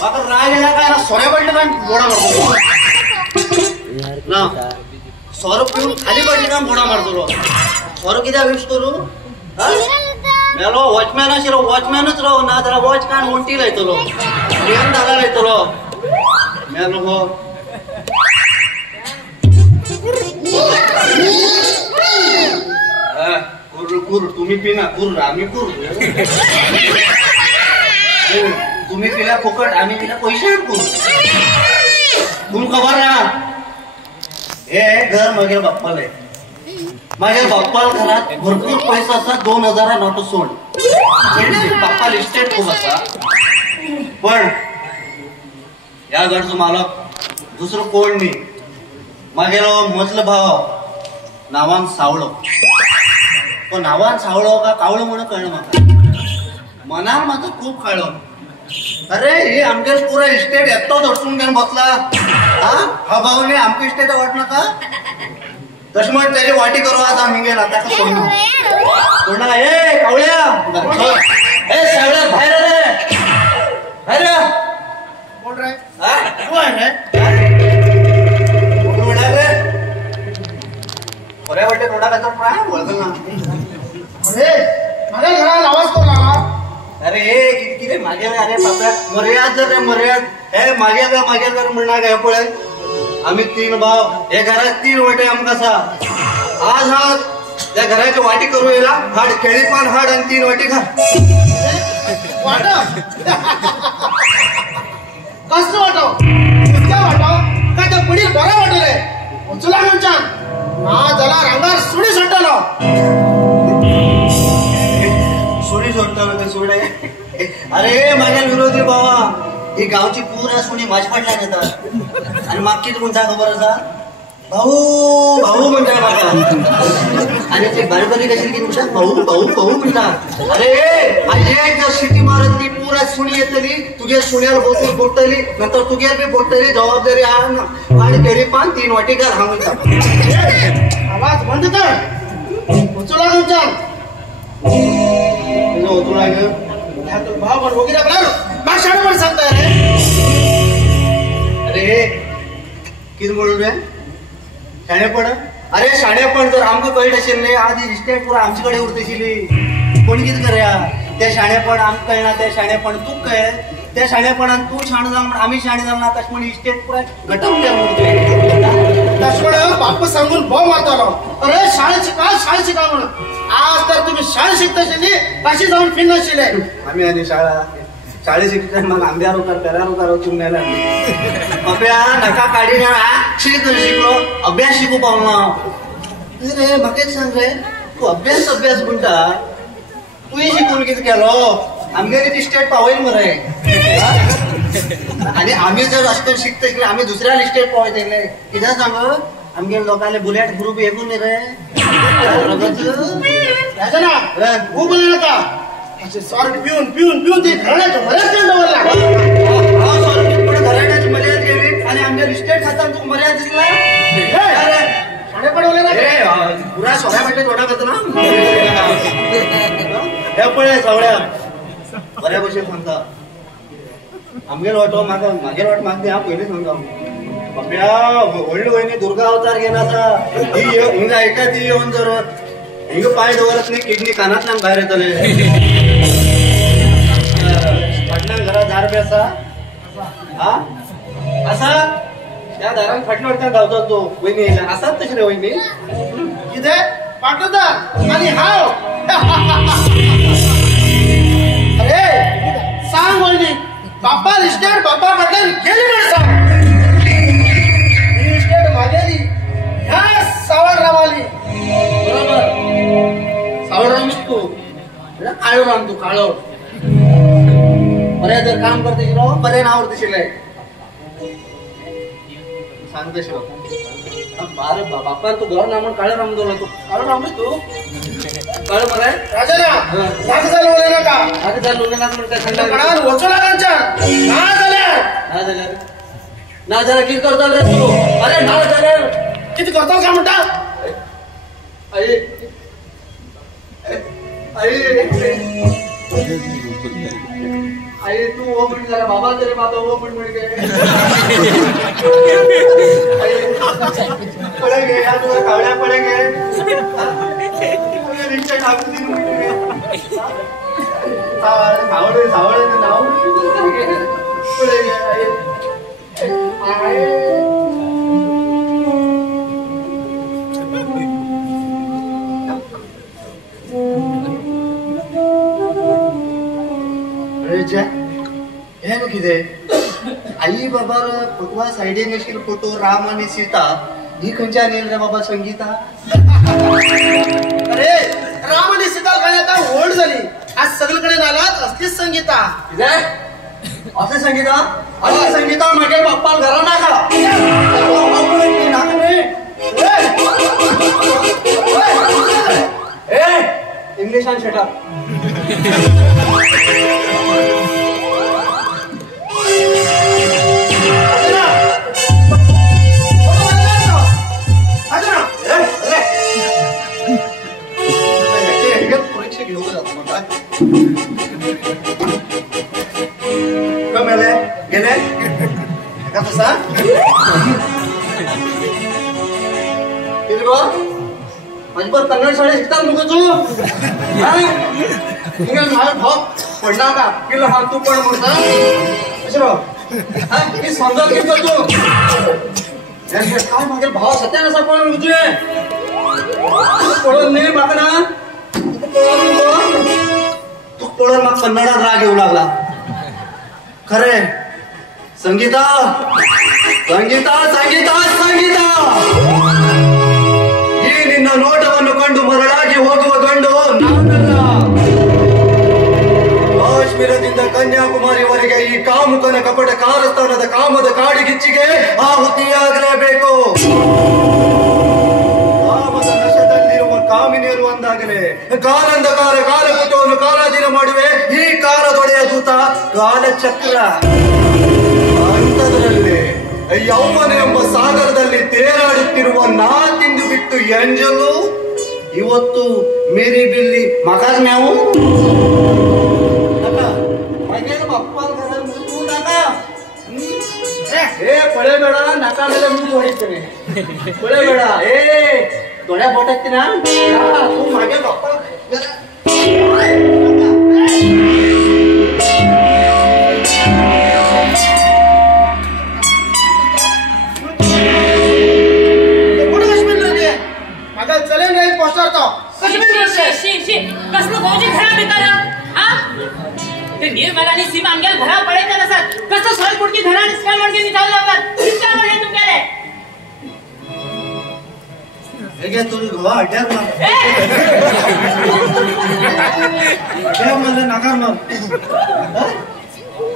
म्हाका राग येला काय ना सोऱ्या पडले काय बोडा मारतो ना सोरो पिऊन खाली पडले काय बोडा मारतो सोरो कित्याक यूज करू मेलो वॉचमॅन आशिल्लो वॉचमॅनूच राव ना जाल्यार वॉच कान वंटी लायतलो गेम धाला लायतलो मेलो हो कुर तुम्ही पिना कुर आम्ही कुर तुम्ही पिला फुकट आम्ही पिला पैसे कुर तुम खबर ना हे घर माझ्या बाप्पाला आहे माझ्या बाप्पाला घरात भरपूर पैसा असा 2000 नोट सोड बाप्पाला इस्टेट खूप असा पण या घरचं मालक दुसरं कोण नाही मागेलो मजल भाव नावान सावळो तो नावान सावळो का कावळो म्हणून कळलं म्हाका मनान म्हाका खूप काळो अरे हे आमगे पुरा इस्टेट येतो धडसून घेऊन बसला हा भाऊने आमची इस्टेट वाटनाका तशी म्हण त्याची वाटी करू आज आम्ही गेला आता सोडू सोडा ए कावळ्या ए सगळ्या बाहेर रे बाहेर कोण रे कोण रे कोण रे अरे वाटे थोडा काय तर प्राय बोलतो ना अरे माझ्या घरात आवाज कोण आला अरे किती रे मागे अरे बाबा मर्याद जर रे मर्याद हे मागे जर म्हणणार काय पळे आम्ही 3 भाव हे घरात 3 वाटे आमका सा आज हा त्या घराची वाटी करू येला हाड केळी पान हाड आणि 3 वाटी खा वाट कसं वाटो क्या वाटो काय तर पुढील बरा वाटो रे उचला म्हणचान ना जला रांगार सुडी सुटलो सुडी सोडतो ते सुडे अरे माझ्या विरोधी बाबा ही गावची पूर्ण सुणी माझ्याकडला नेतात आणि मागची कोणता खबर असा भाऊ भाऊ म्हणतात बाबा आणि ते बारबरी कशी की तुमच्या भाऊ भाऊ भाऊ म्हणतात अरे माझी एक सिटी मारत ती पूरा सुणी येतली तुझ्या सुण्याला बोलून बोटली नंतर तुझ्या बी बोटली जबाबदारी आहे आणि केळी पान 3 वाटी कर हा म्हणतात आवाज बंद कर उचला म्हणचान तुझं उचला ग तो भाव पण वगैरे बरं मग शाळेवर सांगताय रे अरे किती बोलू रे शाळेपण अरे शाळेपण जर आमकां कळट आशिल्लें आधी इस्टेट पुरा आमचे कडेन उरतशिल्ली कोण कितें करया ते शाळेपण आमकां कळना ते शाळेपण तूं कळ्ळें त्या शाळेपणान तूं शाणे जावन आमी शाणे जावन ना तशें म्हण इस्टेट पुरा घटम गेलो तशें बाप सांगून भोव मारतालो अरे शाळेत शिका म्हणून आज तर तुम्ही शाळेत शिकताशिल्ली कशी जाऊन फिर नाशिल्ले आमी आनी शाळे शिकता मग आंब्यार उकार पेरार उकार वचूंक मेला अभ्या नाका काडिना शिकलो अभ्यास शिकू पावलो ना रे म्हाका एक सांग रे तूं अभ्यास म्हणटा तुवें शिकून कितें केलो आमगेली ती स्टेट पावयल मरे आणि आम्ही जर अशें शिकता आम्ही दुसऱ्या स्टेट पावयतले कित्याक सांग आमगे लोकांले बुलेट ग्रुप एकूच न्ही रे राजना खूप बोलू नका असे सॉर्ट पिऊन ते घराण्याच्या मर्याद घेऊन डवरला घराण्याची मर्याद गेली आणि आमच्या स्टेट खात्यात तू मर्याद दिसला शाळे पडवले ना पुरा सोळ्या वाटे थोडा करतो ना हे पळय सवळ्या बऱ्या भशेन सांगता आमगेर वाटो मागेर वाट मागते हांव पयलीं सांगता बाबड्या व्हडली वयनी दुर्गा अवतार घेवन आसा ती हिंगा आयका ती येवन जर हिंगा पांय दवरत न्ही किडनी कानांतल्यान भायर येतले फाटल्यान घरा दार बी आसा हा आसा त्या दारान फाटल्या वटच्यान धांवता तो वयनी येयला आसात तशी रे वयनी कितें पाटोदार आनी हांव अरे सांग वयनी बाप्पा इस्टेट बाप्पा फाटल्यान गेली म्हण सांग इस्टेट म्हागेली ह्या सावळ रावाली बरोबर सावळ राम तू काळो राम तू काळो बरें जर काम करता बरें नांव उरतशिल्लें सांग तशें बारे बापान तू घर ना म्हण काळो राम दवरलो तू काळो रामूच तू कळ्ळें मरे राजाना नाका जालें उलय नाका नाका जालें उलय नाका म्हण काय सांगता कोणाक वचूं नाका ना जाल्यार कितें करता रे तू अरे ना जाल्यार कितें करता काय म्हणटा आई आई आई तू हो म्हण जरा बाबा तरी माझा हो म्हण गे पळे गे या तुला कावड्या पळे गे रिक्षा टाकून दिली सावळे सावळे नाव पळे गे हे नु कितें आई बाबार फोटवा सायडीन आशिल्लो फोटो राम आनी सीता ही खंयच्यान येयली रे बाबा संगीता अरे राम आणि सीता गाणी आता ओल्ड झाली आज सगळीकडे नालात असलीच संगीता असे संगीता असे संगीता मागे बाप्पा घरा नाका इंग्लिशान शटअप परीक्षा घेऊन गेले गेले का तसा माझी पण कन्नड शाळेत शिकतात नको तू माझा भाव पडला का किलो हा तू पण म्हणता मी समजा घेतो तू काय मागे भाव सत्या नसा पण तुझे पळून नाही माग ना तू पळून मग कन्नडात राग येऊ लागला खरे संगीता संगीता संगीता संगीता ಈ ನಿನ್ನ ನೋಟವನ್ನು ಕಂಡು ಮರಳಾಗಿ ಹೋಗುವ ಗಂಡು ನಾನಲ್ಲ ಕಾಶ್ಮೀರದಿಂದ ಕನ್ಯಾಕುಮಾರಿವರೆಗೆ ಈ ಕಾಮುಕನ ಕಪಟ ಕಾರಸ್ಥಾನದ ಕಾಮದ ಕಾಡಿಗಿಚ್ಚಿಗೆ ಆಹುತಿಯಾಗಲೇಬೇಕು ಕಾಮದ ನಶದಲ್ಲಿರುವ ಕಾಮಿನಿಯರು ಅಂದಾಗಲೇ ಕಾಲಂಧಕಾರ ಕಾಲಕೂಟವನ್ನು ಕಾಲಾಧೀನ ಮಾಡುವೆ ಈ ಕಾಲದೊಡೆಯ ದೂತ ಕಾಲಚಕ್ರ ಅಂತದರಲ್ಲಿ ಯೌವನ ಎಂಬ ಸಾಗರದಲ್ಲಿ ತೇಲಾಡುತ್ತಿರುವ ನಾ ತಿಂದು ಬಿಟ್ಟು ಎಂಜಲು ಇವತ್ತು ಮೇರಿ ಬಿಲ್ಲಿ ಮಗಾರ ಮ್ಯಾವು ಏ ಪಳೆಬೇಡ ನಕ ಮೇಲೆ ಮುಂದೆ ಹೊಡಿತೀನಿ ಪಳೆಬೇಡ ಏ ತೊಡೆ ಬೋಟಾಕ್ತೀನ ಮಾಗೆ ಬಪ್ಪ चलेन नाही पोहोचतो कसलं भाऊजी घरा बेकार हा ते निर्मलानी सीमा अंगेल घरा पडायचं नसत कसं सोय पुढची घरा निस्काल म्हणजे निघाले लावतात चिंता म्हणजे तुमच्याकडे हे घे तुझी गोवा अड्यार मला नाकार मग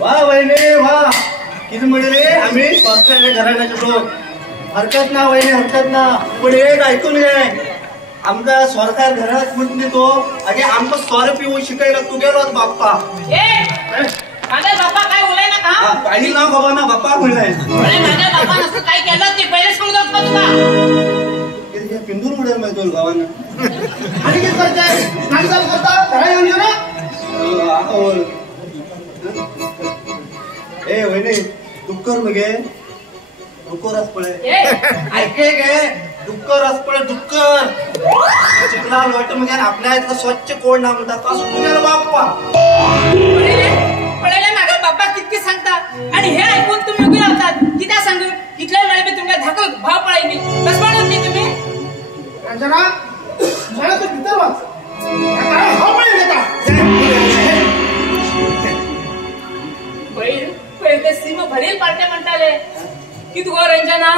वा वहिनी वा किती म्हणले आम्ही स्वतःच्या घराण्याचे लोक हरकत ना वहिनी हरकत ना पण एक ऐकून घे आमका सरकार घरात म्हणते तो अगे आमका स्वर पिऊ शिकायला तू गेलो बाप्पा माझा बाप्पा काय बोलाय ना का काही नाव बाबा ना बाप्पा म्हणलाय माझ्या बाप्पा नसतं काय केलं ते पहिले समजत का तुला पिंदूर म्हणेल माहिती तुला गावांना आणि किती करताय नाही चालू करता घरा येऊन येऊ ना ए वहिनी दुःखर मगे दुःख रस पळे ऐके गे दुःख रस पळे दुःखर चिकला लोट मग आपल्या इथलं स्वच्छ कोण ना म्हणतात कसं तुझ्या बाप्पा पळेले मागं बाप्पा किती सांगतात आणि हे ऐकून तुम्ही उभी राहतात किती सांगू इथल्या वेळेत मी तुमच्या धाकल भाव पळायची कसं म्हणत नाही तुम्ही रंजना मला तू भीतर वाच काय भाव पळे देता पहिले सीमा भरेल पार्ट्या म्हणताले की तू रंजना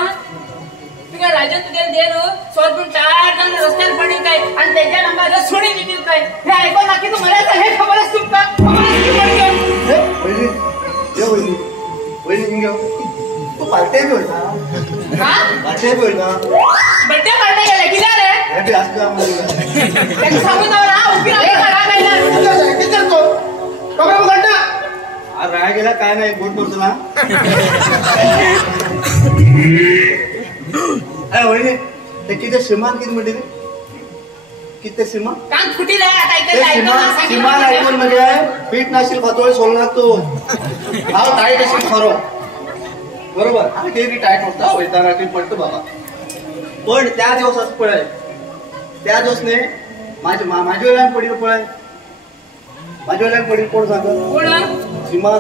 तुझ्या राजन तुझ्या देण स्वतःहून टाळ जाऊन रस्त्यावर पडेल काय आणि त्याच्या नंबरला सोडी देतील काय हे ऐकून ना की तू मला हे खबरच तुमका तू पार्ट्या बोल ना पार्ट्या बोल ना बड्डे पार्ट्या गेले किती रे त्याची सांगू जाऊ ना उभी किती करतो कबरा घंटा राय गेला काय नाही बोट बोलतो ना वहिनी ते किती श्रीमान किती म्हणते किती सीमा कान फुटील आहे आता ते सीमा ऐकून म्हणजे पीठ नाशील खतोळे सोडला तू हा टाईट असेल खरो बरोबर ते बी टाईट होता वैताना ते पडतो बाबा पण त्या दिवस असं पळय त्या दिवसने माझ्या वेळान पडील पळय माझ्या वेळान पडील कोण सांग सीमा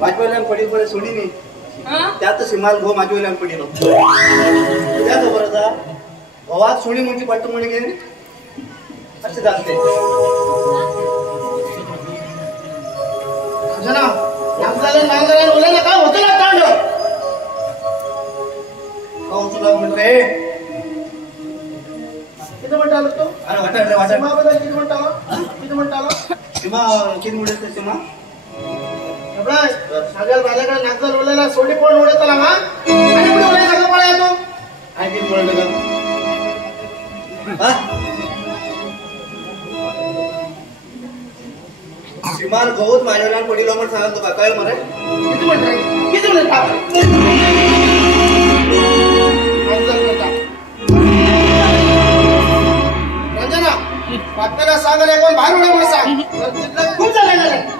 माझ्या वेळान पडील पळय सोडी नाही त्यात सीमाल गो माझ्या वेळान पडील त्या खबर आता गवात सोडी म्हणजे पडतो म्हणजे गेली असे जाते जना नांगराला बोला ना काय होतं ना तांड तुला म्हणतोय किती म्हणता आलो तो अरे वाटा सीमा बद्दल किती म्हणता आलो सीमा किती मुळे सीमा सगळ्या बाल्याकडे नागजाल बोलायला सोडी कोण उडत आला हा आणि पुढे बोलायला सगळं पळा येतो काय किती मुळे का सीमाल गवत माझ्या पडील म्हणून सांगा तुका काय मरे किती म्हणता रंजना बातम्याला सांगायला कोण बाहेर उड्या म्हणून सांग खूप झालं